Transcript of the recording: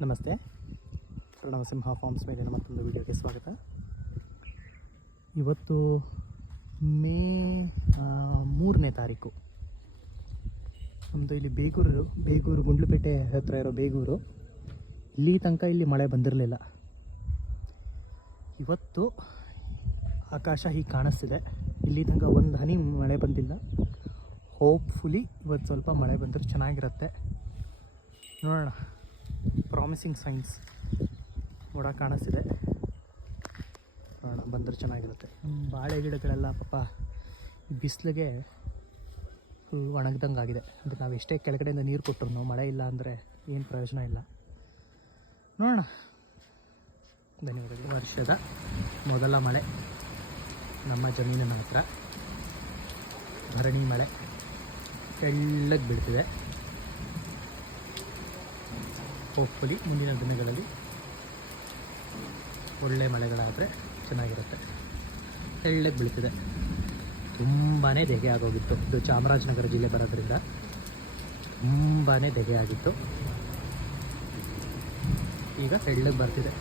ನಮಸ್ತೆ. ಪ್ರಣವಸಿಂಹ ಫಾರ್ಮ್ಸ್ ಮೇಲಿನ ಮತ್ತೊಂದು ವಿಡಿಯೋಗೆ ಸ್ವಾಗತ. ಇವತ್ತು ಮೇ ಮೂರನೇ ತಾರೀಕು. ನಮ್ಮದು ಇಲ್ಲಿ ಬೇಗೂರು ಬೇಗೂರು ಗುಂಡ್ಲುಪೇಟೆ ಹತ್ರ ಇರೋ ಬೇಗೂರು. ಇಲ್ಲಿ ತನಕ ಇಲ್ಲಿ ಮಳೆ ಬಂದಿರಲಿಲ್ಲ. ಇವತ್ತು ಆಕಾಶ ಹೀಗೆ ಕಾಣಿಸ್ತಿದೆ. ಇಲ್ಲಿ ತನಕ ಒಂದು ಹನಿ ಮಳೆ ಬಂದಿಲ್ಲ. ಹೋಪ್ಫುಲಿ ಇವತ್ತು ಸ್ವಲ್ಪ ಮಳೆ ಬಂದರೆ ಚೆನ್ನಾಗಿರುತ್ತೆ. ನೋಡೋಣ. ಪ್ರಾಮಿಸಿಂಗ್ ಸೈನ್ಸ್ ಮೋಡ ಕಾಣಿಸ್ತಿದೆ. ನೋಡೋಣ, ಬಂದರೆ ಚೆನ್ನಾಗಿರುತ್ತೆ. ಬಾಳೆ ಗಿಡಗಳೆಲ್ಲ ಪಾಪ ಬಿಸಿಲಿಗೆ ಫುಲ್ ಒಣಗ್ದಂಗೆ ಆಗಿದೆ. ಅಂದರೆ ನಾವು ಎಷ್ಟೇ ಕೆಳಗಡೆಯಿಂದ ನೀರು ಕೊಟ್ಟರು ಮಳೆ ಇಲ್ಲ ಅಂದರೆ ಏನು ಪ್ರಯೋಜನ ಇಲ್ಲ. ನೋಡೋಣ. ಧನ್ಯವಾದಗಳು. ವರ್ಷದ ಮೊದಲ ಮಳೆ ನಮ್ಮ ಜಮೀನಿನ ಹತ್ರ. ಭರಣಿ ಮಳೆ. ತೆಳ್ಳಗೆ ಬೀಳ್ತಿದೆ. ಹೋಪ್ಫುಲಿ ಮುಂದಿನ ದಿನಗಳಲ್ಲಿ ಒಳ್ಳೆ ಮಳೆಗಳಾದರೆ ಚೆನ್ನಾಗಿರುತ್ತೆ. ತೆಳ್ಳಗೆ ಬೀಳ್ತಿದೆ. ತುಂಬಾ ಧೆಗೆ ಆಗೋಗಿತ್ತು. ಇದು ಚಾಮರಾಜನಗರ ಜಿಲ್ಲೆ ಬರೋದ್ರಿಂದ ತುಂಬಾ ಧೆಗೆ ಆಗಿತ್ತು. ಈಗ ತೆಳ್ಳಗೆ ಬರ್ತಿದೆ.